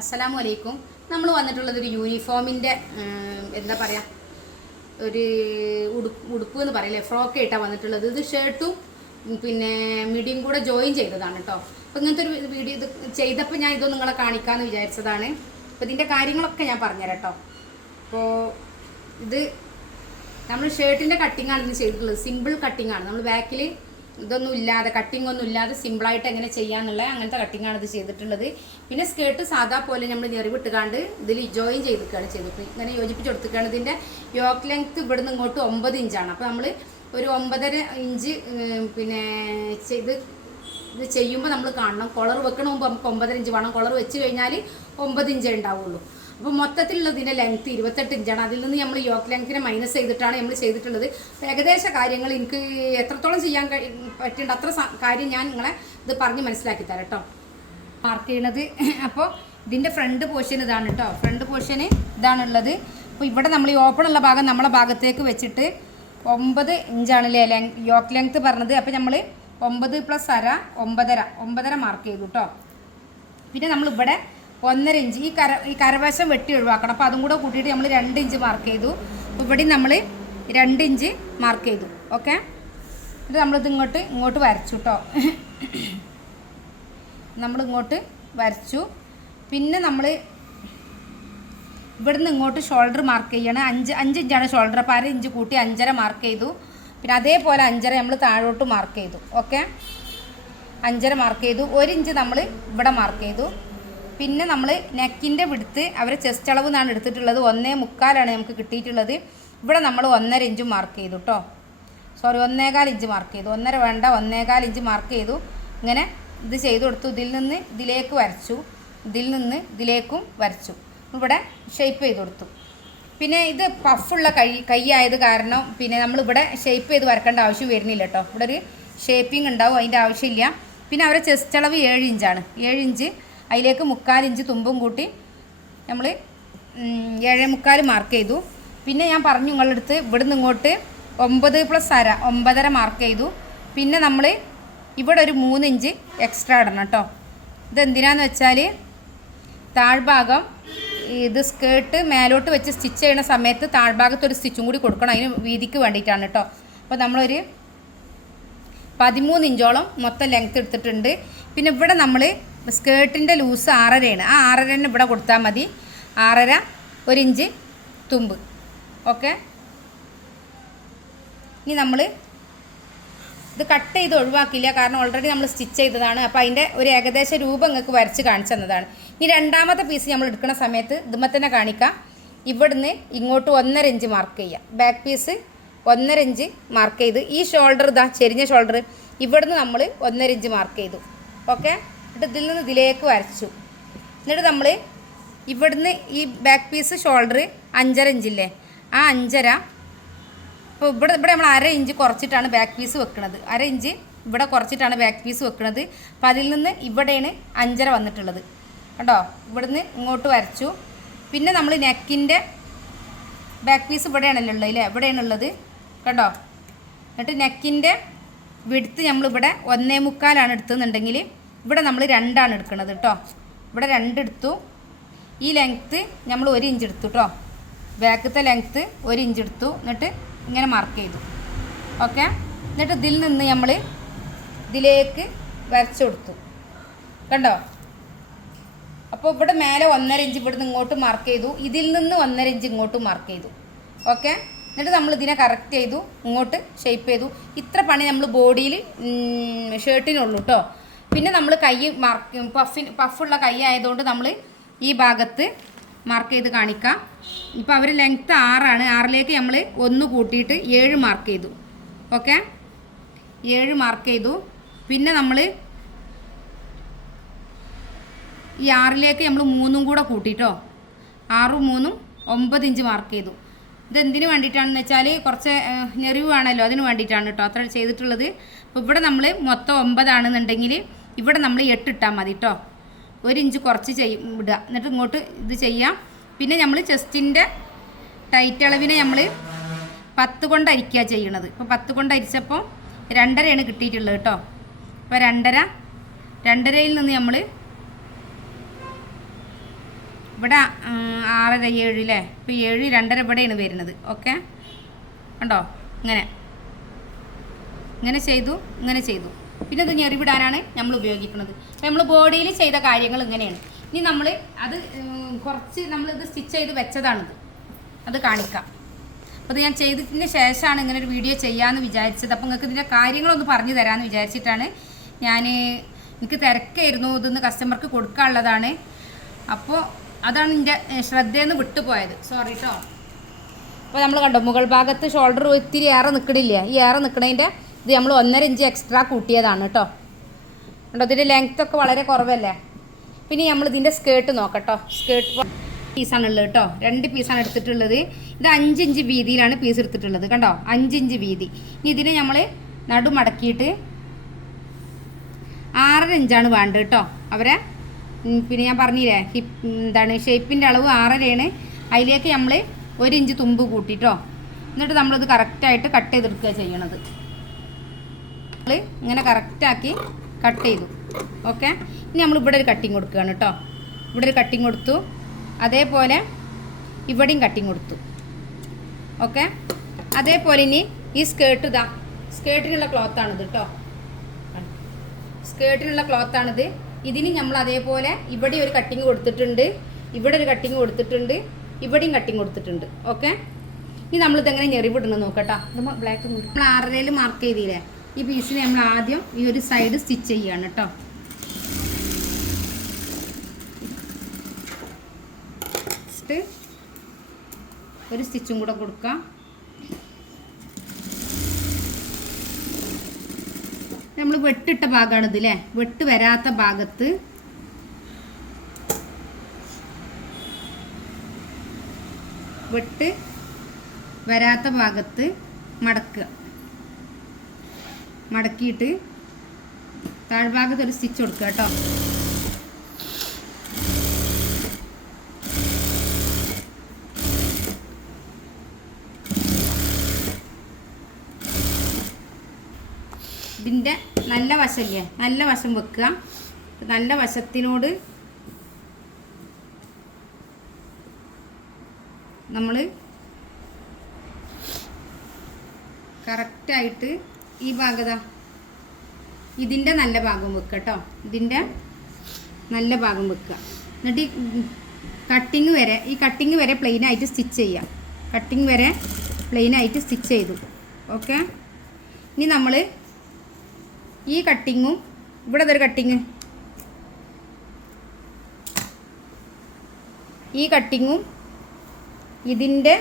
അസ്സലാമു അലൈക്കും നമ്മൾ വന്നിട്ടുള്ളത് ഒരു യൂണിഫോമിന്റെ എന്താ പറയുക ഒരു ഉടുപ്പ് ഉടുപ്പ് എന്ന് പറയില്ലേ ഫ്രോക്ക് ആയിട്ടാണ് വന്നിട്ടുള്ളത്. ഇത് ഷർട്ടും പിന്നെ മിഡിയും കൂടെ ജോയിൻ ചെയ്തതാണ് കേട്ടോ അപ്പോൾ ഇങ്ങനത്തെ ഒരു വീഡിയോ ഇത് ചെയ്തപ്പോൾ ഞാൻ ഇതൊന്നും നിങ്ങളെ കാണിക്കാമെന്ന് വിചാരിച്ചതാണ്. അപ്പോൾ ഇതിന്റെ കാര്യങ്ങളൊക്കെ ഞാൻ പറഞ്ഞുതരാം കേട്ടോ അപ്പോൾ ഇത് നമ്മൾ ഷർട്ടിന്റെ കട്ടിങ്ങാണ് ഇന്ന് ചെയ്തിട്ടുള്ളത്. സിമ്പിൾ കട്ടിങ്ങാണ് നമ്മൾ ബാക്കിൽ ഇതൊന്നും ഇല്ലാതെ കട്ടിംഗ് ഒന്നും ഇല്ലാതെ സിമ്പിളായിട്ട് എങ്ങനെ ചെയ്യാന്നുള്ള അങ്ങനത്തെ കട്ടിംഗ് ആണ് ഇത് ചെയ്തിട്ടുള്ളത്. പിന്നെ സ്കേർട്ട് സാധാ പോലെ നമ്മൾ നിറവിട്ടുകാണ്ട് ഇതിൽ ജോയിൻ ചെയ്തിരിക്കുകയാണ് ചെയ്തിട്ട് ഇങ്ങനെ യോജിപ്പിച്ച് കൊടുത്തിരിക്കുകയാണ് ഇതിന്റെ യോക്ക് ലെങ്ത് ഇവിടുന്ന് ഇങ്ങോട്ട് ഒമ്പത് ഇഞ്ചാണ് അപ്പോൾ നമ്മൾ ഒരു ഒമ്പതര ഇഞ്ച് പിന്നെ ചെയ്ത് ഇത് ചെയ്യുമ്പോൾ നമ്മൾ കാണണം. കൊളർ വെക്കണ മുമ്പ് നമുക്ക് ഒമ്പതര ഇഞ്ച് വേണം. കൊളർ വെച്ച് കഴിഞ്ഞാൽ ഒമ്പത് ഇഞ്ചേ ഉണ്ടാവുള്ളൂ. അപ്പോൾ മൊത്തത്തിലുള്ള ഇതിന്റെ ലെങ്ത് ഇരുപത്തെട്ട് ഇഞ്ചാണ് അതിൽ നിന്ന് നമ്മൾ യോക്ക് ലെങ്ത്തിനെ മൈനസ് ചെയ്തിട്ടാണ് നമ്മൾ ചെയ്തിട്ടുള്ളത്. ഏകദേശ കാര്യങ്ങൾ എനിക്ക് എത്രത്തോളം ചെയ്യാൻ പറ്റുന്നുണ്ട് അത്ര കാര്യം ഞാൻ നിങ്ങളെ ഇത് പറഞ്ഞ് മനസ്സിലാക്കി തരാം കേട്ടോ മാർക്ക് ചെയ്യണത്. അപ്പോൾ ഇതിന്റെ ഫ്രണ്ട് പോർഷൻ ഇതാണ് കേട്ടോ ഫ്രണ്ട് പോർഷന് ഇതാണുള്ളത്. അപ്പോൾ ഇവിടെ നമ്മൾ ഈ ഓപ്പൺ ഉള്ള ഭാഗം നമ്മളെ ഭാഗത്തേക്ക് വെച്ചിട്ട് ഒമ്പത് ഇഞ്ചാണ് ലേ ലെങ് യോക്ക് ലെങ്ത്ത് പറഞ്ഞത്. അപ്പോൾ നമ്മൾ ഒമ്പത് പ്ലസ് അര ഒമ്പതര ഒമ്പതര മാർക്ക് ചെയ്തു കേട്ടോ പിന്നെ നമ്മൾ ഇവിടെ ഒന്നര ഇഞ്ച്. ഈ കര ഈ കരവശം വെട്ടി ഒഴിവാക്കണം. അപ്പോൾ അതും കൂടെ കൂട്ടിയിട്ട് നമ്മൾ രണ്ട് ഇഞ്ച് മാർക്ക് ചെയ്തു. അപ്പോൾ ഇവിടെ നമ്മൾ രണ്ട് ഇഞ്ച് മാർക്ക് ചെയ്തു. ഓക്കെ എന്നിട്ട് നമ്മളിത് ഇങ്ങോട്ട് ഇങ്ങോട്ട് വരച്ചു കേട്ടോ നമ്മൾ ഇങ്ങോട്ട് വരച്ചു. പിന്നെ നമ്മൾ ഇവിടുന്ന് ഇങ്ങോട്ട് ഷോൾഡർ മാർക്ക് ചെയ്യണം. അഞ്ച് അഞ്ച് ഇഞ്ചാണ് ഷോൾഡർ അപ്പോൾ അര ഇഞ്ച് കൂട്ടി അഞ്ചര മാർക്ക് ചെയ്തു. പിന്നെ അതേപോലെ അഞ്ചര നമ്മൾ താഴോട്ട് മാർക്ക് ചെയ്തു. ഓക്കെ അഞ്ചര മാർക്ക് ചെയ്തു. ഒരു ഇഞ്ച് നമ്മൾ ഇവിടെ മാർക്ക് ചെയ്തു. പിന്നെ നമ്മൾ നെക്കിന്റെ വിടുത്ത് അവർ ചെസ്റ്റ് അളവ് എന്നാണ് എടുത്തിട്ടുള്ളത്. ഒന്നേ മുക്കാലാണ് നമുക്ക് കിട്ടിയിട്ടുള്ളത്. ഇവിടെ നമ്മൾ ഒന്നര ഇഞ്ച് മാർക്ക് ചെയ്തു കേട്ടോ സോറി ഒന്നേകാൽ ഇഞ്ച് മാർക്ക് ചെയ്തു. ഒന്നര വേണ്ട ഒന്നേകാൽ ഇഞ്ച് മാർക്ക് ചെയ്തു. ഇങ്ങനെ ഇത് ചെയ്തു കൊടുത്തു. ഇതിൽ നിന്ന് ഇതിലേക്ക് വരച്ചു. ഇതിൽ നിന്ന് ഇതിലേക്കും വരച്ചു. ഇവിടെ ഷേപ്പ് ചെയ്ത് കൊടുത്തു. പിന്നെ ഇത് പഫുള്ള കൈ കൈ ആയത് കാരണം പിന്നെ നമ്മളിവിടെ ഷേപ്പ് ചെയ്ത് വരക്കേണ്ട ആവശ്യം വരുന്നില്ല കേട്ടോ ഇവിടെ ഒരു ഷേപ്പിംഗ് ഉണ്ടാവും അതിന്റെ ആവശ്യമില്ല. പിന്നെ അവരെ ചെസ്റ്റ് അളവ് ഏഴ് ഇഞ്ചാണ്. ഏഴ് ഇഞ്ച് അതിലേക്ക് മുക്കാൽ ഇഞ്ച് തുമ്പും കൂട്ടി നമ്മൾ ഏഴേ മുക്കാൽ മാർക്ക് ചെയ്തു. പിന്നെ ഞാൻ പറഞ്ഞു നിങ്ങളുടെ അടുത്ത് ഇവിടുന്ന് ഇങ്ങോട്ട് ഒമ്പത് പ്ലസ് അര ഒമ്പതര മാർക്ക് ചെയ്തു. പിന്നെ നമ്മൾ ഇവിടെ ഒരു മൂന്ന് ഇഞ്ച് എക്സ്ട്രാ ഇടണം കേട്ടോ. ഇതെന്തിനാന്ന് വെച്ചാൽ താഴ്ഭാഗം ഇത് സ്കേർട്ട് മേലോട്ട് വെച്ച് സ്റ്റിച്ച് ചെയ്യുന്ന സമയത്ത് താഴ്ഭാഗത്ത് ഒരു സ്റ്റിച്ചും കൂടി കൊടുക്കണം. അതിന് വീതിക്ക് വേണ്ടിയിട്ടാണ് കേട്ടോ. അപ്പോൾ നമ്മളൊരു പതിമൂന്ന് ഇഞ്ചോളം മൊത്തം ലെങ്ത് എടുത്തിട്ടുണ്ട്. പിന്നെ ഇവിടെ നമ്മൾ സ്കേർട്ടിന്റെ ലൂസ് ആറരയാണ്. ആ ആറര തന്നെ ഇവിടെ കൊടുത്താൽ മതി. ആറര ഒരിഞ്ച് തുമ്പ്. ഓക്കെ ഇനി നമ്മൾ ഇത് കട്ട് ചെയ്ത് ഒഴിവാക്കില്ല. കാരണം ഓൾറെഡി നമ്മൾ സ്റ്റിച്ച് ചെയ്തതാണ്. അപ്പോൾ അതിന്റെ ഒരു ഏകദേശ രൂപം നിങ്ങൾക്ക് വരച്ച് കാണിച്ചു തന്നതാണ്. ഇനി രണ്ടാമത്തെ പീസ് നമ്മൾ എടുക്കുന്ന സമയത്ത് ഇതുമ്പോൾ തന്നെ കാണിക്കാം. ഇവിടുന്ന് ഇങ്ങോട്ട് ഒന്നര ഇഞ്ച് മാർക്ക് ചെയ്യുക ബാക്ക് പീസ് ഒന്നര ഇഞ്ച് മാർക്ക് ചെയ്ത്. ഈ ഷോൾഡർ ഇതാ ചെരിഞ്ഞ ഷോൾഡർ ഇവിടുന്ന് നമ്മൾ ഒന്നര ഇഞ്ച് മാർക്ക് ചെയ്തു. ഓക്കെ എന്നിട്ട് ഇതിൽ നിന്ന് ഇതിലേക്ക് വരച്ചു. എന്നിട്ട് നമ്മൾ ഇവിടുന്ന് ഈ ബാക്ക് പീസ് ഷോൾഡർ അഞ്ചര ഇഞ്ചില്ലേ ആ അഞ്ചര അപ്പോൾ ഇവിടെ ഇവിടെ നമ്മൾ അര ഇഞ്ച് കുറച്ചിട്ടാണ് ബാക്ക് പീസ് വെക്കുന്നത് അര ഇഞ്ച് ഇവിടെ കുറച്ചിട്ടാണ് ബാക്ക് പീസ് വെക്കുന്നത് അപ്പോൾ അതിൽ നിന്ന് ഇവിടെയാണ് അഞ്ചര വന്നിട്ടുള്ളത്. കണ്ടോ? ഇവിടുന്ന് ഇങ്ങോട്ട് വരച്ചു. പിന്നെ നമ്മൾ നെക്കിന്റെ ബാക്ക് പീസ് ഇവിടെയാണല്ലോ ഉള്ളത് അല്ലേ ഇവിടെയാണുള്ളത് കണ്ടോ? എന്നിട്ട് നെക്കിന്റെ വിടുത്ത് നമ്മളിവിടെ ഒന്നേ മുക്കാലാണ് എടുത്തെന്നുണ്ടെങ്കിൽ ഇവിടെ നമ്മൾ രണ്ടാണ് എടുക്കുന്നത് കേട്ടോ ഇവിടെ രണ്ടെടുത്തു ഈ ലെങ്ത്ത് നമ്മൾ ഒരു ഇഞ്ച് എടുത്തു കേട്ടോ ബാക്കത്തെ ലെങ്ത്ത് ഒരു ഇഞ്ച് എടുത്തു. എന്നിട്ട് ഇങ്ങനെ മാർക്ക് ചെയ്തു. ഓക്കെ എന്നിട്ട് ഇതിൽ നിന്ന് നമ്മൾ ഇതിലേക്ക് വരച്ചു കൊടുത്തു. കണ്ടോ? അപ്പോൾ ഇവിടെ മേലെ ഒന്നര ഇഞ്ച് ഇവിടുന്ന് ഇങ്ങോട്ട് മാർക്ക് ചെയ്തു. ഇതിൽ നിന്ന് ഒന്നര ഇഞ്ച് ഇങ്ങോട്ട് മാർക്ക് ചെയ്തു. ഓക്കെ എന്നിട്ട് നമ്മൾ ഇതിനെ കറക്റ്റ് ചെയ്തു. ഇങ്ങോട്ട് ഷേപ്പ് ചെയ്തു. ഇത്ര പണി നമ്മൾ ബോഡിയിൽ ഷർട്ടിനുള്ളൂ കേട്ടോ പിന്നെ നമ്മൾ കൈ മാർക്ക് പഫിൻ പഫുള്ള കൈ ആയതുകൊണ്ട് നമ്മൾ ഈ ഭാഗത്ത് മാർക്ക് ചെയ്ത് കാണിക്കാം. ഇപ്പോൾ അവർ ലെങ്ത്ത് ആറാണ്. ആറിലേക്ക് നമ്മൾ ഒന്ന് കൂട്ടിയിട്ട് ഏഴ് മാർക്ക് ചെയ്തു. ഓക്കെ ഏഴ് മാർക്ക് ചെയ്തു. പിന്നെ നമ്മൾ ഈ ആറിലേക്ക് നമ്മൾ മൂന്നും കൂടെ കൂട്ടിട്ടോ? ആറും മൂന്നും ഒമ്പത് ഇഞ്ച് മാർക്ക് ചെയ്തു. ഇത് വേണ്ടിയിട്ടാണെന്ന് വെച്ചാൽ കുറച്ച് ഞെറിവ് ആണല്ലോ അതിന് വേണ്ടിയിട്ടാണ് കേട്ടോ. അത്ര ചെയ്തിട്ടുള്ളത്. അപ്പോൾ ഇവിടെ നമ്മൾ മൊത്തം ഒമ്പതാണെന്നുണ്ടെങ്കിൽ ഇവിടെ നമ്മൾ എട്ടിട്ടാൽ മതി കേട്ടോ ഒരു ഇഞ്ച് കുറച്ച് ചെയ്യും ഇടുക. എന്നിട്ട് ഇങ്ങോട്ട് ഇത് ചെയ്യാം. പിന്നെ നമ്മൾ ചെസ്റ്റിന്റെ ടൈറ്റ് അളവിനെ നമ്മൾ പത്ത് കൊണ്ട് അരിക്കുക ചെയ്യണത്. ഇപ്പോൾ പത്ത് കൊണ്ട് അരിച്ചപ്പോൾ രണ്ടരയാണ് കിട്ടിയിട്ടുള്ളത് കേട്ടോ അപ്പോൾ രണ്ടര രണ്ടരയിൽ നിന്ന് നമ്മൾ ഇവിടെ ആറര ഏഴ് അല്ലേ ഇപ്പോൾ ഏഴ് രണ്ടര ഇവിടെയാണ് വരുന്നത്. ഓക്കെ? കണ്ടോ? ഇങ്ങനെ. ഇങ്ങനെ ചെയ്തു ഇങ്ങനെ ചെയ്തു. പിന്നെ ഇത് ഞെറിവിടാനാണ് നമ്മൾ ഉപയോഗിക്കുന്നത്. അപ്പോൾ നമ്മൾ ബോഡിയിൽ ചെയ്ത കാര്യങ്ങൾ ഇങ്ങനെയാണ്. ഇനി നമ്മൾ അത് കുറച്ച് നമ്മളിത് സ്റ്റിച്ച് ചെയ്ത് വെച്ചതാണിത്. അത് കാണിക്കാം. അപ്പോൾ ഇത് ഞാൻ ചെയ്തതിന് ശേഷമാണ് ഇങ്ങനെ ഒരു വീഡിയോ ചെയ്യാമെന്ന് വിചാരിച്ചത്. അപ്പോൾ നിങ്ങൾക്ക് ഇതിന്റെ കാര്യങ്ങളൊന്ന് പറഞ്ഞു തരാമെന്ന് വിചാരിച്ചിട്ടാണ് ഞാൻ എനിക്ക് തിരക്കായിരുന്നു ഇതൊന്ന് കസ്റ്റമർക്ക് കൊടുക്കാനുള്ളതാണ്. അപ്പോൾ അതാണ് എന്റെ ശ്രദ്ധയിൽ നിന്ന് വിട്ടുപോയത്. സോറി കേട്ടോ അപ്പോൾ നമ്മൾ കണ്ടോ മുകൾ ഭാഗത്ത് ഷോൾഡർ ഒത്തിരി ഏറെ നിൽക്കണില്ലേ ഈ ഏറെ നിൽക്കണതിന്റെ ഇത് നമ്മൾ ഒന്നര ഇഞ്ച് എക്സ്ട്രാ കൂട്ടിയതാണ് കേട്ടോ. കണ്ടോ ഇതിന്റെ ലെങ്ത് ഒക്കെ വളരെ കുറവല്ലേ? പിന്നെ നമ്മൾ ഇതിന്റെ സ്കേർട്ട് നോക്കട്ടോ. സ്കേർട്ട് പീസാണ് ഉള്ളത് കേട്ടോ. രണ്ട് പീസാണ് എടുത്തിട്ടുള്ളത്. ഇത് അഞ്ച് ഇഞ്ച് വീതിയിലാണ് പീസ് എടുത്തിട്ടുള്ളത്. കണ്ടോ? അഞ്ച് ഇഞ്ച് വീതി. ഇനി ഇതിനെ നമ്മൾ നടുമടക്കിയിട്ട് ആറര ഇഞ്ചാണ് വേണ്ടത് കേട്ടോ. അവരെ പിന്നെ ഞാൻ പറഞ്ഞില്ലേ ഹിപ്പ് എന്താണ് ഷേപ്പിന്റെ അളവ് ആറരയാണ്. അതിലേക്ക് നമ്മൾ ഒരു ഇഞ്ച് തുമ്പ് കൂട്ടിട്ടോ. എന്നിട്ട് നമ്മളിത് കറക്റ്റായിട്ട് കട്ട് ചെയ്തെടുക്കുക ചെയ്യണത്. നമ്മൾ ഇങ്ങനെ കറക്റ്റാക്കി കട്ട് ചെയ്തു. ഓക്കെ ഇനി നമ്മൾ ഇവിടെ ഒരു കട്ടിങ് കൊടുക്കുകയാണ് കേട്ടോ ഇവിടെ ഒരു കട്ടിങ് കൊടുത്തു. അതേപോലെ ഇവിടെയും കട്ടിങ് കൊടുത്തു. ഓക്കെ അതേപോലെ ഇനി ഈ സ്കേർട്ട് ഇതാ. സ്കേർട്ടിനുള്ള ക്ലോത്താണിത് കേട്ടോ സ്കേർട്ടിനുള്ള ക്ലോത്താണിത് ഇതിന് നമ്മൾ അതേപോലെ ഇവിടെ ഒരു കട്ടിങ് കൊടുത്തിട്ടുണ്ട്. ഇവിടെ ഒരു കട്ടിങ് കൊടുത്തിട്ടുണ്ട്. ഇവിടെയും കട്ടിങ് കൊടുത്തിട്ടുണ്ട്. ഓക്കെ ഇനി നമ്മളിതെങ്ങനെ ഞെറിവിടണം നോക്കട്ടോ നമ്മൾ ബ്ലാക്ക് നമ്മൾ ആറരയിൽ മാർക്ക് ചെയ്തില്ലേ? ഈ പീസിന് നമ്മൾ ആദ്യം ഈ ഒരു സൈഡ് സ്റ്റിച്ച് ചെയ്യാണ് കേട്ടോ. ഒരു സ്റ്റിച്ചും കൂടെ കൊടുക്കാം നമ്മൾ വെട്ടിട്ട ഭാഗമാണ് ഇത് അല്ലേ വെട്ട് വരാത്ത ഭാഗത്ത് വെട്ട് വരാത്ത ഭാഗത്ത് മടക്കുക. മടക്കിയിട്ട് താഴ്ഭാഗത്ത് ഒരു സ്റ്റിച്ച് കൊടുക്കുക കേട്ടോ. ഇതിന്റെ നല്ല വശമില്ലേ നല്ല വശം വെക്കുക. നല്ല വശത്തിനോട് നമ്മൾ കറക്റ്റായിട്ട് ഈ ഭാഗത ഇതിന്റെ നല്ല ഭാഗം വെക്കുക കേട്ടോ. ഇതിന്റെ നല്ല ഭാഗം വെക്കുക എന്നിട്ട് ഈ കട്ടിങ് വരെ ഈ കട്ടിങ് വരെ പ്ലെയിനായിട്ട് സ്റ്റിച്ച് ചെയ്യാം. കട്ടിങ് വരെ പ്ലെയിനായിട്ട് സ്റ്റിച്ച് ചെയ്തു. ഓക്കെ ഇനി നമ്മൾ ഈ കട്ടിങ്ങും ഇവിടെ ഒരു കട്ടിങ് ഈ കട്ടിങ്ങും ഇതിന്റെ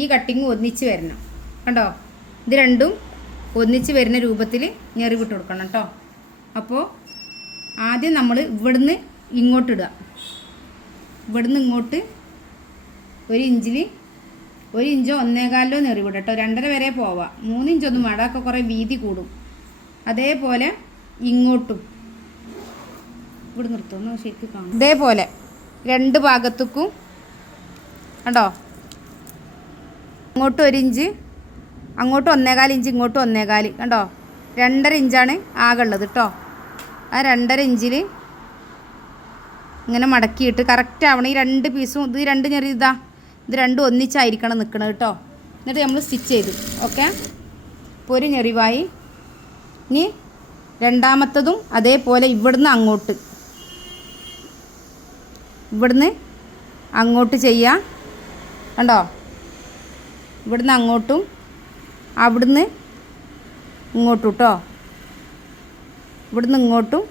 ഈ കട്ടിങ്ങും ഒന്നിച്ച് വരണം. കണ്ടോ? ഇത് രണ്ടും ഒന്നിച്ച് വരുന്ന രൂപത്തിൽ ഞെറിവിട്ട് കൊടുക്കണം കേട്ടോ. അപ്പോൾ ആദ്യം നമ്മൾ ഇവിടുന്ന് ഇങ്ങോട്ടിടുക ഇവിടുന്ന് ഇങ്ങോട്ട് ഒരു ഇഞ്ചിൽ ഒരു ഇഞ്ചോ ഒന്നേകാലിലോ നെറിവിടുക കേട്ടോ. രണ്ടര വരെ പോവാം മൂന്ന് ഇഞ്ചൊന്നും വേണ്ട. അതൊക്കെ കുറേ വീതി കൂടും. അതേപോലെ ഇങ്ങോട്ടും. ഇവിടെ നിർത്തുന്നു ശരിക്കും കാണും. ഇതേപോലെ രണ്ട് ഭാഗത്തേക്കും കണ്ടോ? ഇങ്ങോട്ട് ഒരു ഇഞ്ച് അങ്ങോട്ട് ഒന്നേകാൽ ഇഞ്ച് ഇങ്ങോട്ട് ഒന്നേകാൽ. കണ്ടോ? രണ്ടര ഇഞ്ചാണ് ആകെ ഉള്ളത് കേട്ടോ ആ രണ്ടര ഇഞ്ചിൽ ഇങ്ങനെ മടക്കിയിട്ട് കറക്റ്റ് ആവണം. ഈ രണ്ട് പീസും ഇത് രണ്ട് ചെറിയ ഇതാ. ഇത് രണ്ടും ഒന്നിച്ചായിരിക്കണം നിൽക്കണം കേട്ടോ എന്നിട്ട് നമ്മൾ സ്റ്റിച്ച് ചെയ്തു. ഓക്കെ ഇപ്പോൾ ഒരു ഞെറിവായി. ഇനി രണ്ടാമത്തതും അതേപോലെ ഇവിടുന്ന് അങ്ങോട്ട്. ഇവിടുന്ന് അങ്ങോട്ട് ചെയ്യാം. കണ്ടോ? ഇവിടുന്ന് അങ്ങോട്ടും അവിടുന്ന് ഇങ്ങോട്ടും കേട്ടോ ഇവിടുന്ന് ഇങ്ങോട്ടും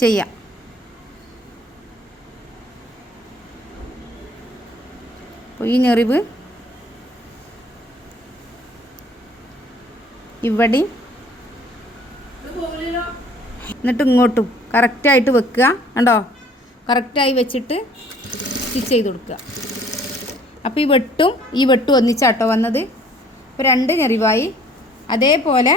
ചെയ്യാം. അപ്പോൾ ഈ ഞെറിവ് ഇവിടെ എന്നിട്ട് ഇങ്ങോട്ടും കറക്റ്റായിട്ട് വെക്കുക കണ്ടോ? കറക്റ്റായി വെച്ചിട്ട് സ്റ്റിച്ച് ചെയ്ത് കൊടുക്കുക. അപ്പോൾ ഈ വെട്ടും ഈ വെട്ടും ഒന്നിച്ചാട്ടോ വന്നത്. ഇപ്പോൾ രണ്ട് ഞെറിവായി. അതേപോലെ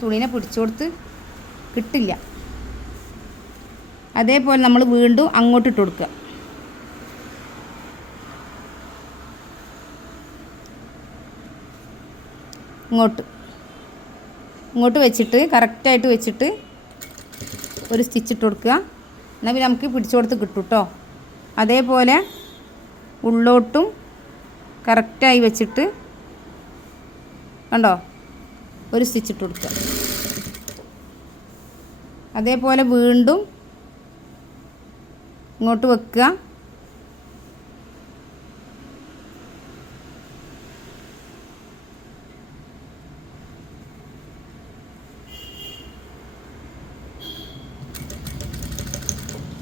തുണീനെ പിടിച്ചു കൊടുത്ത് കിട്ടില്ല. അതേപോലെ നമ്മൾ വീണ്ടും അങ്ങോട്ട് ഇട്ട് കൊടുക്കുക. ഇങ്ങോട്ട്. ഇങ്ങോട്ട് വെച്ചിട്ട് കറക്റ്റായിട്ട് വെച്ചിട്ട് ഒരു സ്റ്റിച്ച് ഇട്ട് കൊടുക്കുക. എന്നാൽ പിന്നെ നമുക്ക് പിടിച്ചു കൊടുത്ത് കിട്ടും കേട്ടോ അതേപോലെ ഉള്ളോട്ടും കറക്റ്റായി വെച്ചിട്ട് കണ്ടോ? ഒരു സ്റ്റിച്ച് ഇട്ട് കൊടുക്കുക അതേപോലെ വീണ്ടും ഇങ്ങോട്ട് വെക്കുക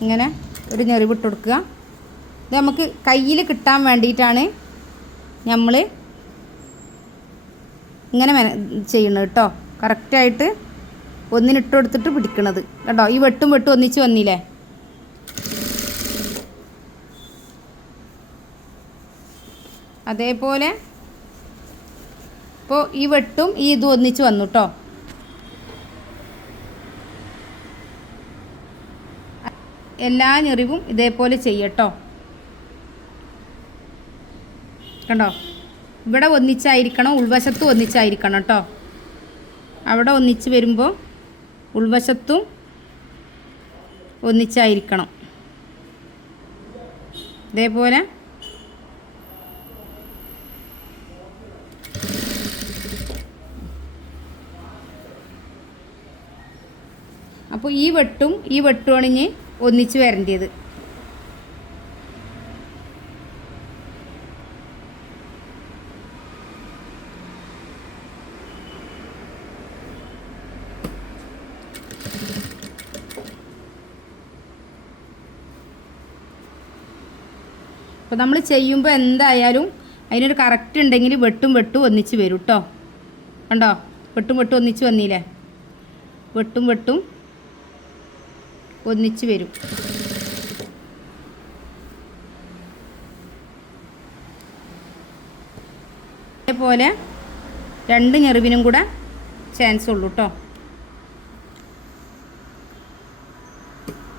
ഇങ്ങനെ ഒരു ഞെറിവിട്ട് കൊടുക്കുക ഇത് നമുക്ക് കയ്യിൽ കിട്ടാൻ വേണ്ടിയിട്ടാണ് നമ്മൾ ഇങ്ങനെ മെന ചെയ്യണത് കേട്ടോ. കറക്റ്റായിട്ട് ഒന്നിനിട്ട് കൊടുത്തിട്ട് പിടിക്കണത്. കേട്ടോ ഈ വെട്ടും വെട്ടും ഒന്നിച്ച് വന്നില്ലേ? അതേപോലെ ഇപ്പോൾ ഈ വെട്ടും ഈ ഇതും ഒന്നിച്ച് വന്നു കേട്ടോ. എല്ലാ ഞെറിവും ഇതേപോലെ ചെയ്യട്ടോ. കണ്ടോ? ഇവിടെ ഒന്നിച്ചായിരിക്കണം ഉൾവശത്തും ഒന്നിച്ചായിരിക്കണം കേട്ടോ അവിടെ ഒന്നിച്ച് വരുമ്പോൾ ഉൾവശത്തും ഒന്നിച്ചായിരിക്കണം. ഇതേപോലെ. അപ്പോൾ ഈ വെട്ടും ഈ വെട്ടുവാണിഞ്ഞ് ഒന്നിച്ച് വരേണ്ടത്. അപ്പോൾ നമ്മൾ ചെയ്യുമ്പോൾ എന്തായാലും അതിനൊരു കറക്റ്റ് ഉണ്ടെങ്കിൽ വെട്ടും വെട്ടും ഒന്നിച്ച് വരും കേട്ടോ കണ്ടോ? വെട്ടും വെട്ടും ഒന്നിച്ച് വന്നില്ലേ? വെട്ടും വെട്ടും ഒന്നിച്ച് വരും. അതേപോലെ രണ്ട് ഞെറിവിനും കൂടെ ചാൻസ് ഉള്ളൂ കേട്ടോ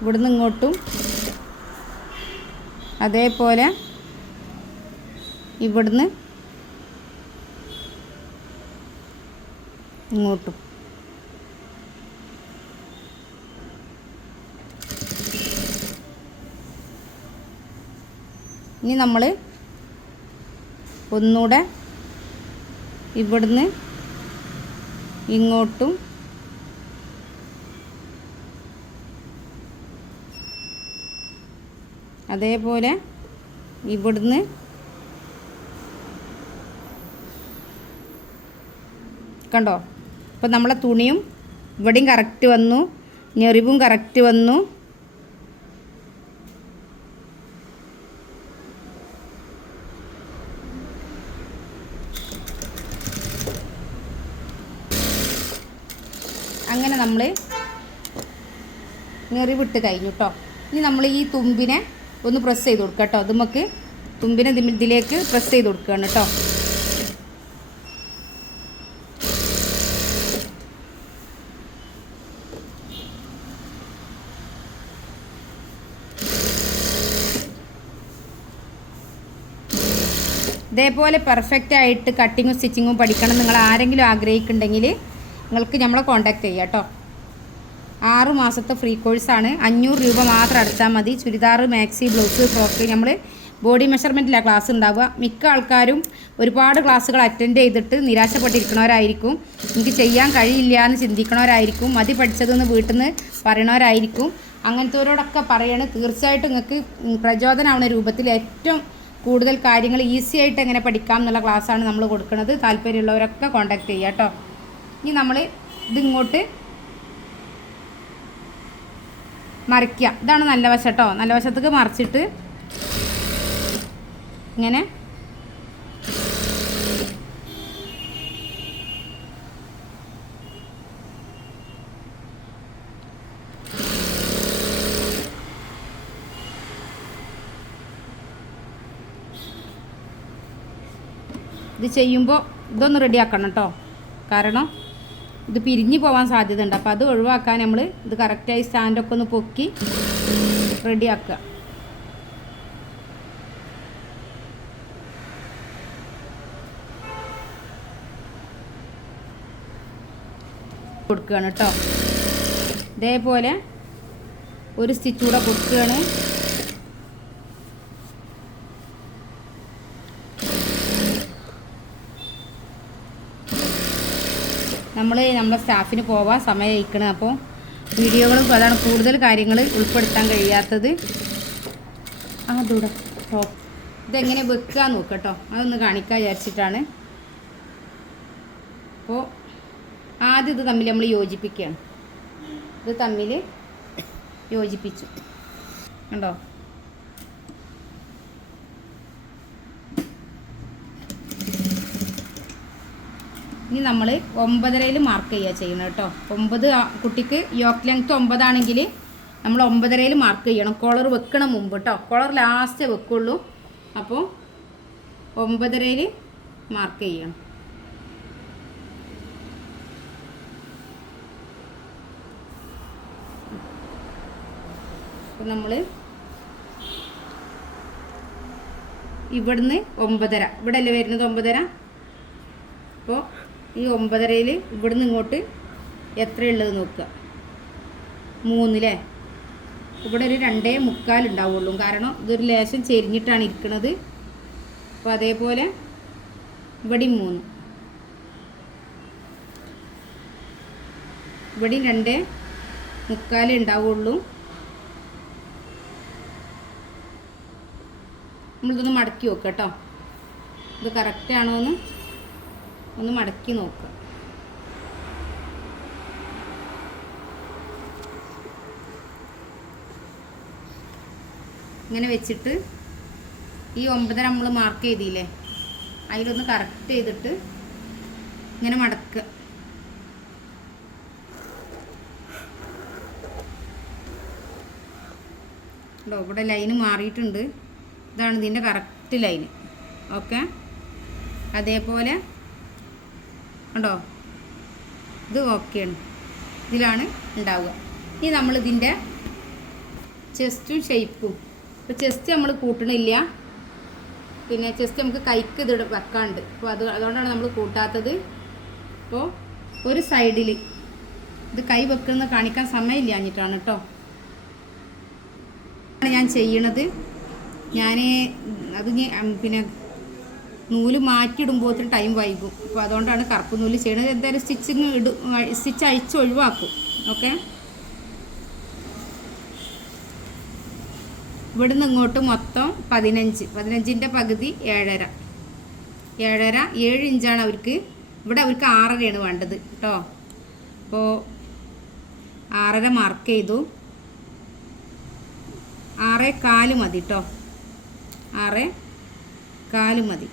ഇവിടുന്ന് ഇങ്ങോട്ടും അതേപോലെ ഇവിടുന്ന് ഇങ്ങോട്ടും. ഇനി നമ്മൾ ഒന്നുകൂടെ ഇവിടുന്ന് ഇങ്ങോട്ടും അതേപോലെ ഇവിടുന്ന് കണ്ടോ? അപ്പോൾ നമ്മളെ തുണിയും ഇവിടെയും കറക്റ്റ് വന്നു ഞെറിവും കറക്റ്റ് വന്നു. അങ്ങനെ നിറി വിട്ട് കഴിഞ്ഞു കേട്ടോ ഇനി നമ്മൾ ഈ തുമ്പിനെ ഒന്ന് പ്രസ് ചെയ്ത് കൊടുക്കുക കേട്ടോ അത് നമുക്ക് തുമ്പിനെ ഇതിലേക്ക് പ്രസ് ചെയ്ത് കൊടുക്കുകയാണ് കേട്ടോ ഇതേപോലെ പെർഫെക്റ്റ് ആയിട്ട് കട്ടിങ്ങും സ്റ്റിച്ചിങ്ങും പഠിക്കണം നിങ്ങൾ ആരെങ്കിലും ആഗ്രഹിക്കുന്നുണ്ടെങ്കിൽ നിങ്ങൾക്ക് നമ്മളെ കോൺടാക്റ്റ് ചെയ്യാം കേട്ടോ ആറ് മാസത്തെ ഫ്രീ കോഴ്സാണ് അഞ്ഞൂറ് രൂപ മാത്രം അടച്ചാൽ മതി. ചുരിദാർ മാക്സി ബ്ലൗസ് ഫ്രോക്ക് നമ്മൾ ബോഡി മെഷർമെന്റിലാണ് ക്ലാസ് ഉണ്ടാവുക മിക്ക ആൾക്കാരും ഒരുപാട് ക്ലാസ്സുകൾ അറ്റൻഡ് ചെയ്തിട്ട് നിരാശപ്പെട്ടിരിക്കണവരായിരിക്കും എനിക്ക് ചെയ്യാൻ കഴിയില്ല എന്ന് ചിന്തിക്കണവരായിരിക്കും. മതി പഠിച്ചതെന്ന് വീട്ടിൽ നിന്ന് പറയണവരായിരിക്കും. അങ്ങനത്തെവരോടൊക്കെ പറയണ. തീർച്ചയായിട്ടും നിങ്ങൾക്ക് പ്രചോദനമാവുന്ന രൂപത്തിൽ ഏറ്റവും കൂടുതൽ കാര്യങ്ങൾ ഈസി ആയിട്ട് എങ്ങനെ പഠിക്കാം എന്നുള്ള ക്ലാസ്സാണ് നമ്മൾ കൊടുക്കുന്നത് താല്പര്യമുള്ളവരൊക്കെ കോൺടാക്ട് ചെയ്യാം കേട്ടോ ഇനി നമ്മൾ ഇതിങ്ങോട്ട് മറിക്കുക ഇതാണ് നല്ല വശട്ടോ. നല്ല വശത്തേക്ക് മറിച്ചിട്ട് ഇങ്ങനെ ഇത് ചെയ്യുമ്പോൾ ഇതൊന്ന് റെഡിയാക്കണം കേട്ടോ കാരണം ഇത് പിരിഞ്ഞു പോകാൻ സാധ്യത ഉണ്ട് അപ്പോൾ അത് ഒഴിവാക്കാൻ നമ്മൾ ഇത് കറക്റ്റായി സ്റ്റാൻഡൊക്കെ ഒന്ന് പൊക്കി റെഡിയാക്കുക. കൊടുക്കുകയാണ് കേട്ടോ. ഇതേപോലെ ഒരു സ്റ്റിച്ചൂടെ കൊടുക്കുകയാണ്. നമ്മൾ നമ്മളെ സ്റ്റാഫിന് പോവാൻ സമയം അയക്കണം അപ്പോൾ വീഡിയോകളും അതാണ് കൂടുതൽ കാര്യങ്ങൾ ഉൾപ്പെടുത്താൻ കഴിയാത്തത്. അതൂടെ ടോപ്പ് ഇതെങ്ങനെ വെക്കുക നോക്കട്ടോ. അതൊന്ന് കാണിക്കാൻ വിചാരിച്ചിട്ടാണ്. അപ്പോൾ ആദ്യം ഇത് തമ്മിൽ നമ്മൾ യോജിപ്പിക്കുകയാണ് ഇത് തമ്മിൽ യോജിപ്പിച്ചു. കണ്ടോ? ഇനി നമ്മൾ ഒമ്പതരയിൽ മാർക്ക് ചെയ്യുക ചെയ്യണം കേട്ടോ. ഒമ്പത് കുട്ടിക്ക് യോക്ക് ലെങ്ത് ഒമ്പതാണെങ്കിൽ നമ്മൾ ഒമ്പതരയിൽ മാർക്ക് ചെയ്യണം. കോളർ വെക്കണം മുമ്പ് കേട്ടോ. കോളർ ലാസ്റ്റ് വെക്കുള്ളൂ. അപ്പോൾ ഒമ്പതരയിൽ മാർക്ക് ചെയ്യണം. അപ്പം നമ്മൾ ഇവിടുന്ന് ഒമ്പതര. ഇവിടെ അല്ലേ വരുന്നത് ഒമ്പതര? ഈ ഒമ്പതരയിൽ ഇവിടുന്ന് ഇങ്ങോട്ട് എത്രയുള്ളത് നോക്കുക? മൂന്നില്ലേ ഇവിടെ ഒരു രണ്ടേ മുക്കാൽ ഉണ്ടാവുള്ളൂ. കാരണം ഇതൊരു ലേശം ചെരിഞ്ഞിട്ടാണ് ഇരിക്കുന്നത് അപ്പോൾ അതേപോലെ ഇവിടെയും മൂന്ന്. ഇവിടെയും രണ്ടേ മുക്കാലേ ഉണ്ടാവുള്ളൂ. നമ്മളിതൊന്ന് മടക്കി നോക്കാം കേട്ടോ. ഇത് കറക്റ്റാണോ എന്ന് ഒന്ന് മടക്കി നോക്കുക ഇങ്ങനെ വെച്ചിട്ട് ഈ ഒമ്പതര നമ്മൾ മാർക്ക് ചെയ്തില്ലേ അതിലൊന്ന് കറക്റ്റ് ചെയ്തിട്ട് ഇങ്ങനെ മടക്കുക ഉണ്ടോ ഇവിടെ ലൈന് മാറിയിട്ടുണ്ട്. ഇതാണ് ഇതിന്റെ കറക്റ്റ് ലൈന് ഓക്കെ അതേപോലെ ഉണ്ടോ? ഇത് ഓക്കെയാണ് ഇതിലാണ് ഉണ്ടാവുക. ഇനി നമ്മളിതിന്റെ ചെസ്റ്റും ഷേപ്പും ഇപ്പോൾ ചെസ്റ്റ് നമ്മൾ കൂട്ടണില്ല. പിന്നെ ചെസ്റ്റ് നമുക്ക് കൈക്ക് ഇത് വെക്കാണ്ട്. അപ്പോൾ അത് അതുകൊണ്ടാണ് നമ്മൾ കൂട്ടാത്തത്. അപ്പോൾ ഒരു സൈഡിൽ ഇത് കൈ വെക്കുന്ന കാണിക്കാൻ സമയമില്ല എന്നിട്ടാണ് കേട്ടോ ഞാൻ ചെയ്യണത്. ഞാൻ അത് പിന്നെ നൂൽ മാറ്റിയിടുമ്പോഴത്തിന് ടൈം വൈകും. അപ്പോൾ അതുകൊണ്ടാണ് കറുപ്പ് നൂൽ ചെയ്യണത്. എന്തായാലും സ്റ്റിച്ചിങ് ഇടും. സ്റ്റിച്ച് അഴിച്ച് ഒഴിവാക്കും. ഓക്കെ ഇവിടുന്ന് ഇങ്ങോട്ട് മൊത്തം പതിനഞ്ച്. പതിനഞ്ചിന്റെ പകുതി ഏഴര. ഏഴര ഏഴ് ഇഞ്ചാണ് അവർക്ക്. ഇവിടെ അവർക്ക് ആറരയാണ് വേണ്ടത്. കേട്ടോ അപ്പോൾ ആറര മാർക്ക് ചെയ്തു. ആറേ കാൽ മതി കേട്ടോ ആറേ കാൽ മതി.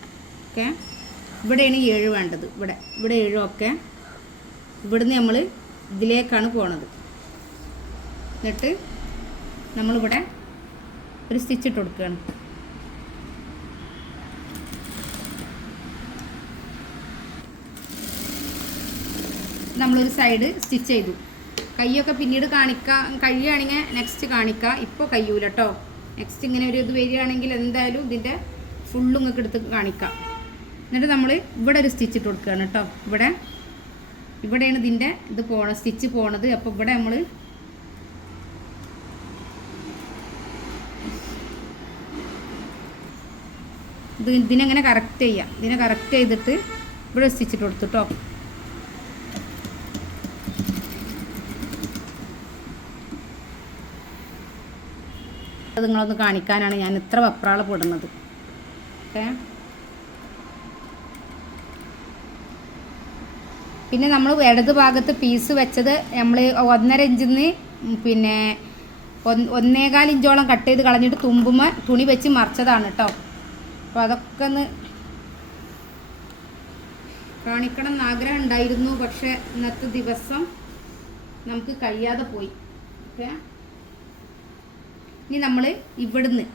ഓക്കെ ഇവിടെയാണ് ഏഴ് വേണ്ടത്. ഇവിടെ ഇവിടെ ഏഴും ഓക്കെ ഇവിടുന്ന് നമ്മൾ ഇതിലേക്കാണ് പോണത്. എന്നിട്ട് നമ്മളിവിടെ ഒരു സ്റ്റിച്ച് ഇട്ട് കൊടുക്കുകയാണ്. നമ്മളൊരു സൈഡ് സ്റ്റിച്ച് ചെയ്തു. കൈയൊക്കെ പിന്നീട് കാണിക്കാം കഴിയുകയാണെങ്കിൽ നെക്സ്റ്റ് കാണിക്കാം. ഇപ്പോൾ കഴിയൂല കേട്ടോ നെക്സ്റ്റ് ഇങ്ങനെ ഒരു ഇത് വരികയാണെങ്കിൽ എന്തായാലും ഇതിന്റെ ഫുള്ളും നിങ്ങൾക്ക് എടുത്ത് കാണിക്കാം. എന്നിട്ട് നമ്മൾ ഇവിടെ ഒരു സ്റ്റിച്ച് ഇട്ട് കൊടുക്കുകയാണ് കേട്ടോ. ഇവിടെ. ഇവിടെയാണ് ഇതിന്റെ ഇത് പോണ സ്റ്റിച്ച് പോണത്. അപ്പോൾ ഇവിടെ നമ്മൾ ഇത് ഇതിനെങ്ങനെ കറക്റ്റ് ചെയ്യാം. ഇതിനെ കറക്റ്റ് ചെയ്തിട്ട് ഇവിടെ സ്റ്റിച്ച് ഇട്ട് കൊടുത്തു കേട്ടോ. നിങ്ങളൊന്ന് കാണിക്കാനാണ് ഞാൻ ഇത്ര വപ്രാളപ്പെടുന്നത് ഓക്കെ? പിന്നെ നമ്മൾ ഇടത് ഭാഗത്ത് പീസ് വെച്ചത് നമ്മൾ ഒന്നര ഇഞ്ചിൽ നിന്ന് പിന്നെ ഒന്ന് ഒന്നേകാൽ ഇഞ്ചോളം കട്ട് ചെയ്ത് കളഞ്ഞിട്ട് തുമ്പുമ്പോൾ തുണി വെച്ച് മറിച്ചതാണ് കേട്ടോ അപ്പോൾ അതൊക്കെ ഒന്ന് കാണിക്കണം എന്ന് ആഗ്രഹം ഉണ്ടായിരുന്നു. പക്ഷേ ഇന്നത്തെ ദിവസം നമുക്ക് കഴിയാതെ പോയി. ഓക്കെ? ഇനി നമ്മൾ ഇവിടുന്ന്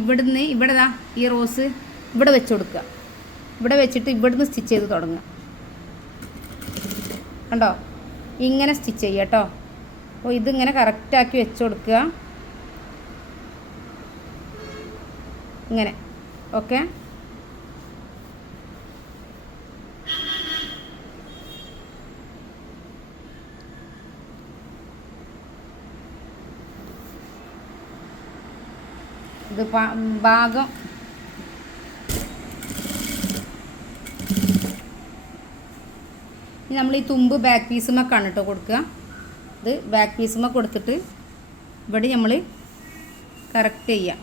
ഇവിടുന്ന് ഇവിടെതാ ഈ റോസ് ഇവിടെ വെച്ച് കൊടുക്കുക. ഇവിടെ വെച്ചിട്ട് ഇവിടുന്ന് സ്റ്റിച്ച് ചെയ്ത് തുടങ്ങുക. കണ്ടോ? ഇങ്ങനെ സ്റ്റിച്ച് ചെയ്യുക കേട്ടോ. അപ്പോൾ ഇതിങ്ങനെ കറക്റ്റാക്കി വെച്ച് കൊടുക്കുക. ഇങ്ങനെ. ഓക്കെ ഇത് ഭാഗം ഇനി നമ്മൾ ഈ തുമ്പ് ബാക്ക് പീസുമൊക്കെയാണ് കേട്ടോ കൊടുക്കുക. ഇത് ബാക്ക് പീസുമൊക്കെ കൊടുത്തിട്ട് ഇവിടെ നമ്മൾ കറക്റ്റ് ചെയ്യാം.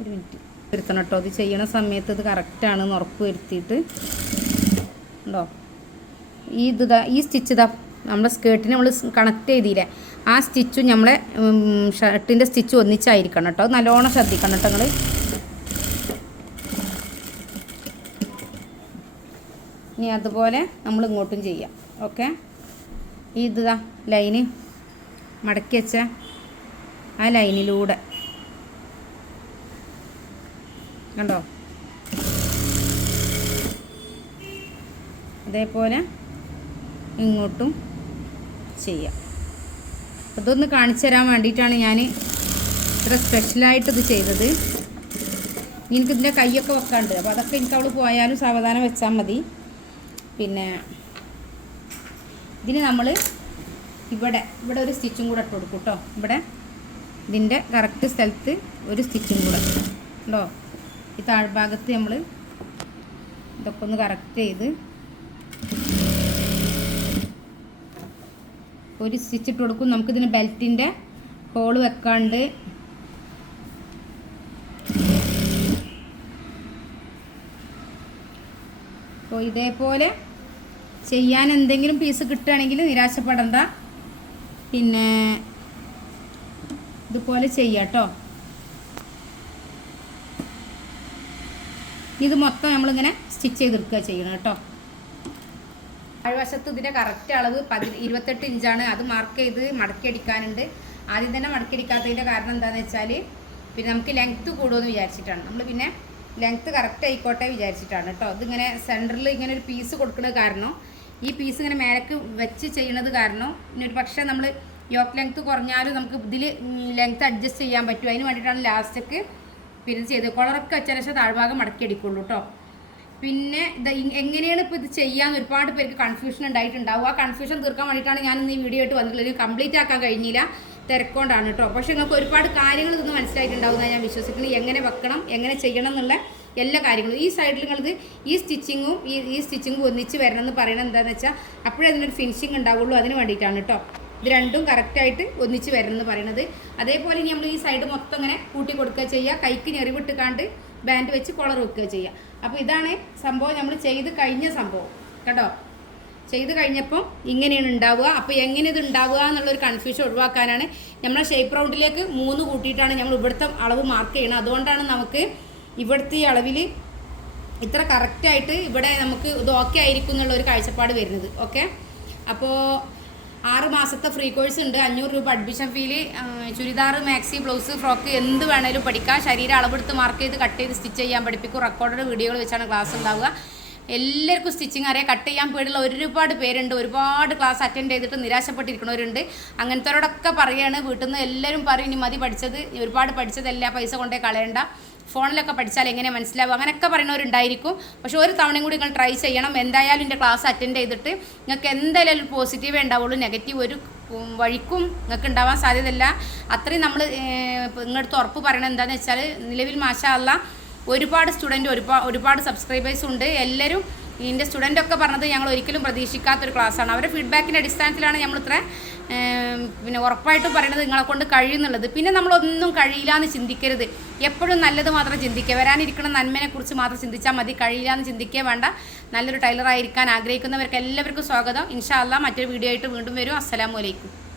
ഒരു മിനിറ്റ് വരുത്തണം കേട്ടോ അത് ചെയ്യണ സമയത്ത് ഇത് കറക്റ്റാണെന്ന് ഉറപ്പ് വരുത്തിയിട്ട് ഉണ്ടോ? ഈ ഇത് ഈ സ്റ്റിച്ച് ഇതാ. നമ്മുടെ സ്കേർട്ടിന് നമ്മൾ കണക്ട് ചെയ്തില്ലേ? ആ സ്റ്റിച്ചും നമ്മളെ ഷർട്ടിന്റെ സ്റ്റിച്ചും ഒന്നിച്ചായിരിക്കണം കേട്ടോ നല്ലോണം ശ്രദ്ധിക്കണം കേട്ടോ നിങ്ങൾ ഇനി അതുപോലെ നമ്മൾ ഇങ്ങോട്ടും ചെയ്യാം. ഓക്കെ? ഈ ഇതാ ലൈന് മടക്കി വെച്ച ആ ലൈനിലൂടെ. കണ്ടോ? അതേപോലെ ഇങ്ങോട്ടും ചെയ്യാം. അതൊന്ന് കാണിച്ചു തരാൻ വേണ്ടിയിട്ടാണ് ഞാൻ ഇത്ര സ്പെഷ്യലായിട്ട് ഇത് ചെയ്തത്. എനിക്കിതിന്റെ കൈയൊക്കെ വെക്കാണ്ട് അപ്പോൾ അതൊക്കെ എനിക്ക് അവൾ പോയാലും സാവധാനം വെച്ചാൽ മതി. പിന്നെ ഇതിന് നമ്മൾ ഇവിടെ ഇവിടെ ഒരു സ്റ്റിച്ചും കൂടെ ഇട്ട് കൊടുക്കും കേട്ടോ ഇവിടെ ഇതിന്റെ കറക്റ്റ് സ്ഥലത്ത് ഒരു സ്റ്റിച്ചും കൂടെ. ഉണ്ടോ ഈ താഴ്ഭാഗത്ത് നമ്മൾ ഇതൊക്കെ ഒന്ന് കറക്റ്റ് ചെയ്ത് ഒരു സ്റ്റിച്ച് ഇട്ട് കൊടുക്കും. നമുക്കിതിന് ബെൽറ്റിന്റെ ഹോൾ വെക്കാണ്ട് അപ്പോൾ ഇതേപോലെ ചെയ്യാൻ എന്തെങ്കിലും പീസ് കിട്ടുകയാണെങ്കിൽ നിരാശപ്പെടണ്ട. പിന്നെ ഇതുപോലെ ചെയ്യാട്ടോ ഇത് മൊത്തം നമ്മളിങ്ങനെ സ്റ്റിച്ച് ചെയ്തെടുക്കുക ചെയ്യണം കേട്ടോ താഴ്വശത്ത് ഇതിന്റെ കറക്റ്റ് അളവ് പതി ഇരുപത്തെട്ട് ഇഞ്ചാണ് അത് മാർക്ക് ചെയ്ത് മടക്കി അടിക്കാനുണ്ട്. ആദ്യം തന്നെ മടക്കി അടിക്കാത്തതിന്റെ കാരണം എന്താണെന്ന് വെച്ചാൽ പിന്നെ നമുക്ക് ലെങ്ത്ത് കൂടുമെന്ന് വിചാരിച്ചിട്ടാണ്. നമ്മൾ പിന്നെ ലെങ്ത്ത് കറക്റ്റ് ആയിക്കോട്ടെ വിചാരിച്ചിട്ടാണ് കേട്ടോ ഇതിങ്ങനെ സെന്ററിൽ ഇങ്ങനെ ഒരു പീസ് കൊടുക്കുന്നത് കാരണം ഈ പീസ് ഇങ്ങനെ മേലക്ക് വെച്ച് ചെയ്യണത് കാരണം ഒരു പക്ഷേ നമ്മൾ യോക്ക് ലെങ്ത്ത് കുറഞ്ഞാലും നമുക്ക് ഇതിൽ ലെങ്ത്ത് അഡ്ജസ്റ്റ് ചെയ്യാൻ പറ്റും. അതിന് വേണ്ടിയിട്ടാണ് ലാസ്റ്റക്ക് പിന്നെ ചെയ്ത് കുളറൊക്കെ വെച്ചാൽ താഴ്ഭാഗം മടക്കി അടിക്കുള്ളൂ കേട്ടോ പിന്നെ ഇത് എങ്ങനെയാണ് ഇപ്പോൾ ഇത് ചെയ്യാമെന്ന് ഒരുപാട് പേർക്ക് കൺഫ്യൂഷൻ ഉണ്ടായിട്ടുണ്ടാവും. ആ കൺഫ്യൂഷൻ തീർക്കാൻ വേണ്ടിയിട്ടാണ് ഞാൻ ഇന്ന് ഈ വീഡിയോ ആയിട്ട് വന്നിട്ടുള്ളത്. കംപ്ലീറ്റ് ആക്കാൻ കഴിഞ്ഞില്ല. തിരക്കൊണ്ടാണ് കേട്ടോ പക്ഷേ നിങ്ങൾക്ക് ഒരുപാട് കാര്യങ്ങൾ മനസ്സിലായിട്ടുണ്ടാവും എന്നാണ് ഞാൻ വിശ്വസിക്കുന്നത്. എങ്ങനെ വെക്കണം എങ്ങനെ ചെയ്യണം എന്നുള്ള എല്ലാ കാര്യങ്ങളും. ഈ സൈഡിൽ നിങ്ങൾക്ക് ഈ സ്റ്റിച്ചിങ്ങും ഈ ഈ സ്റ്റിച്ചിങ്ങും ഒന്നിച്ച് വരണം എന്ന് പറയുന്നത് എന്താണെന്ന് വെച്ചാൽ അപ്പോഴേ അതിനൊരു ഫിനിഷിങ് ഉണ്ടാവുള്ളൂ അതിന് വേണ്ടിയിട്ടാണ് കേട്ടോ ഇത് രണ്ടും കറക്റ്റായിട്ട് ഒന്നിച്ച് വരണം എന്ന് പറയുന്നത് അതേപോലെ ഇനി നമ്മൾ ഈ സൈഡ് മൊത്തം ഇങ്ങനെ കൂട്ടി കൊടുക്കുക ചെയ്യുക കൈക്ക് ഞെറിവിട്ട് കാണ്ട് ബാൻഡ് വെച്ച് കോളർ വെക്കുക ചെയ്യുക അപ്പോൾ ഇതാണ് സംഭവം. നമ്മൾ ചെയ്ത് കഴിഞ്ഞ സംഭവം. കേട്ടോ? ചെയ്ത് കഴിഞ്ഞപ്പം ഇങ്ങനെയാണ് ഉണ്ടാവുക. അപ്പോൾ എങ്ങനെ ഇത് ഉണ്ടാവുക എന്നുള്ളൊരു കൺഫ്യൂഷൻ ഒഴിവാക്കാനാണ് നമ്മളെ ഷേപ്പ് റൗണ്ടിലേക്ക് മൂന്ന് കൂട്ടിയിട്ടാണ് നമ്മൾ ഇവിടുത്തെ അളവ് മാർക്ക് ചെയ്യണം അതുകൊണ്ടാണ് നമുക്ക് ഇവിടുത്തെ അളവിൽ ഇത്ര കറക്റ്റായിട്ട് ഇവിടെ നമുക്ക് ഇത് ഓക്കെ ആയിരിക്കും എന്നുള്ള ഒരു കാഴ്ചപ്പാട് വരുന്നത്. ഓക്കെ അപ്പോൾ ആറ് മാസത്തെ ഫ്രീ കോഴ്സ് ഉണ്ട്. അഞ്ഞൂറ് രൂപ admission fee churidar maxi blouse frock എന്ത് വേണേലും പഠിക്കാം. ശരീരം അളവെടുത്ത് മാർക്ക് ചെയ്ത് കട്ട് ചെയ്ത് സ്റ്റിച്ച് ചെയ്യാൻ പഠിപ്പിക്കും. റെക്കോർഡഡ് വീഡിയോകൾ വെച്ചാണ് ക്ലാസ് ഉണ്ടാവുക. എല്ലാവർക്കും സ്റ്റിച്ചിങ് അറിയാം. കട്ട് ചെയ്യാൻ പേടുള്ള ഒരുപാട് പേരുണ്ട്. ഒരുപാട് ക്ലാസ് അറ്റൻഡ് ചെയ്തിട്ട് നിരാശപ്പെട്ടിരിക്കുന്നവരുണ്ട്. അങ്ങനത്തെവരോടൊക്കെ പറയാണ്. വീട്ടിൽ നിന്ന് എല്ലാവരും പറയും ഇനി മതി പഠിച്ചത്. ഒരുപാട് പഠിച്ചതല്ല പൈസ കൊണ്ടേ കളയണ്ട. ഫോണിലൊക്കെ പഠിച്ചാൽ എങ്ങനെ മനസ്സിലാവും? അങ്ങനെയൊക്കെ പറയുന്നവരുണ്ടായിരിക്കും. പക്ഷേ ഒരു തവണയും കൂടി നിങ്ങൾ ട്രൈ ചെയ്യണം. എന്തായാലും എന്റെ ക്ലാസ് അറ്റൻഡ് ചെയ്തിട്ട് നിങ്ങൾക്ക് എന്തായാലും പോസിറ്റീവേ ഉണ്ടാവുള്ളൂ. നെഗറ്റീവ് ഒരു വഴിക്കും നിങ്ങൾക്ക് ഉണ്ടാവാൻ സാധ്യതയില്ല. അത്രയും നമ്മൾ നിങ്ങളടുത്ത് ഉറപ്പ് പറയണത് എന്താണെന്ന് വെച്ചാൽ നിലവിൽ മാഷാ അല്ല ഒരുപാട് സ്റ്റുഡന്റ് ഒരുപാട് ഒരുപാട് സബ്സ്ക്രൈബേഴ്സ് ഉണ്ട്. എല്ലാവരും ഇതിന്റെ സ്റ്റുഡന്റ് ഒക്കെ പറഞ്ഞത് ഞങ്ങൾ ഒരിക്കലും പ്രതീക്ഷിക്കാത്തൊരു ക്ലാസ്സാണ് അവരുടെ ഫീഡ്ബാക്കിന്റെ അടിസ്ഥാനത്തിലാണ് ഏം, പിന്നെ ഉറപ്പായിട്ടും പറയുന്നത് നിങ്ങളെ കൊണ്ട് കഴിയുന്നുള്ളത്. പിന്നെ നമ്മളൊന്നും കഴിയില്ല എന്ന് ചിന്തിക്കരുത്. എപ്പോഴും നല്ലത് മാത്രം ചിന്തിക്കുക. വരാനിരിക്കുന്ന നന്മനെക്കുറിച്ച് മാത്രം ചിന്തിച്ചാൽ മതി. കഴിയില്ല എന്ന് ചിന്തിക്കുക വേണ്ട. നല്ലൊരു ടൈലറായിരിക്കാൻ ആഗ്രഹിക്കുന്നവർക്ക് എല്ലാവർക്കും സ്വാഗതം. ഇൻഷാ മറ്റൊരു വീഡിയോ ആയിട്ട് വീണ്ടും വരും. അസ്സലാമു അലൈക്കും.